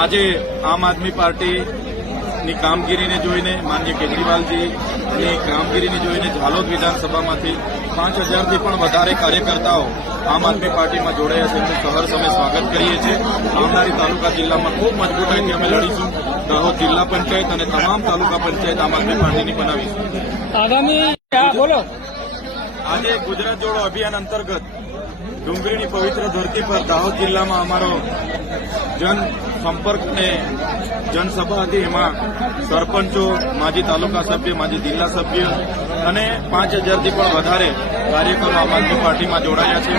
આજે આમ આદમી પાર્ટીની કામગીરીને જોઈને માન્ય કેજરીવાલજીની કામગીરીને જોઈને ઝાલોદ વિધાનસભામાંથી પાંચ હજારથી પણ વધારે કાર્યકર્તાઓ આમ આદમી પાર્ટીમાં જોડાયા છે. એમનું શહેર સમે સ્વાગત કરીએ છીએ. આવનારી તાલુકા જિલ્લામાં ખૂબ મજબૂતાઈથી અમે લડીશું. દાહોદ જિલ્લા પંચાયત અને તમામ તાલુકા પંચાયત આમ આદમી પાર્ટીની બનાવીશું. આગામી બોલો. આજે ગુજરાત જોડો અભિયાન અંતર્ગત ડુંગળીની પવિત્ર ધરતી પર દાહોદ જિલ્લામાં અમારો જન સંપર્ક અને જનસભા હતી. એમાં સરપંચો, માજી તાલુકા સભ્ય, માજી જિલ્લા સભ્ય અને પાંચ હજારથી પણ વધારે કાર્યકરો આમ આદમી પાર્ટીમાં જોડાયા છે.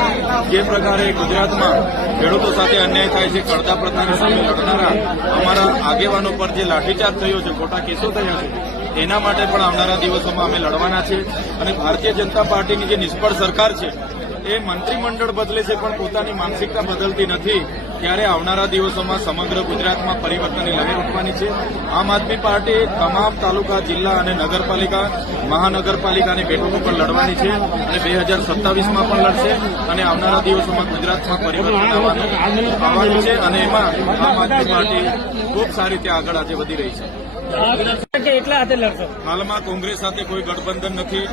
જે પ્રકારે ગુજરાતમાં ખેડૂતો સાથે અન્યાય થાય છે કડતા પ્રથાની સામે લડનારા અમારા આગેવાનો પર જે લાઠીચાર્જ થયો છે, ખોટા કેસો થયા છે એના માટે પણ આવનારા દિવસોમાં અમે લડવાના છે અને ભારતીય જનતા પાર્ટીની જે નિષ્ફળ સરકાર છે, એ મંત્રીમંડળ બદલે છે પણ પોતાની માનસિકતા બદલતી નથી. ત્યારે આવનારા દિવસોમાં સમગ્ર ગુજરાતમાં પરિવર્તનની લહેર ઉઠવાની છે? આમ આદમી પાર્ટી તમામ તાલુકા જિલ્લા અને નગરપાલિકા મહાનગરપાલિકાની બેઠકો પર લડવાની છે અને બે હજાર સત્તાવીસમાં પણ લડશે અને આવનારા દિવસોમાં ગુજરાતમાં પરિવર્તન આવવાનું છે અને એમાં આમ આદમી પાર્ટી ખૂબ સારી રીતે આગળ આજે વધી રહી છે. આ હાથે લડશો? હાલમાં કોંગ્રેસ સાથે કોઈ ગઠબંધન નથી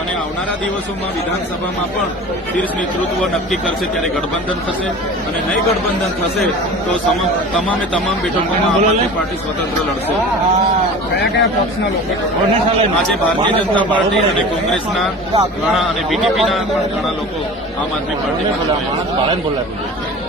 અને આવનારા દિવસોમાં વિધાનસભામાં પણ શીર્ષ નેતૃત્વ નક્કી કરશે ત્યારે ગઠબંધન થશે અને નહીં ગઠબંધન થશે તો તમામે તમામ બેઠકોમાં આમ આદમી પાર્ટી સ્વતંત્ર લડશે. કયા કયા પક્ષના લોકો? આજે ભારતીય જનતા પાર્ટી અને કોંગ્રેસના ઘણા અને બીજેપીના પણ ઘણા લોકો આમ આદમી પાર્ટીમાં જોડાયા. છે.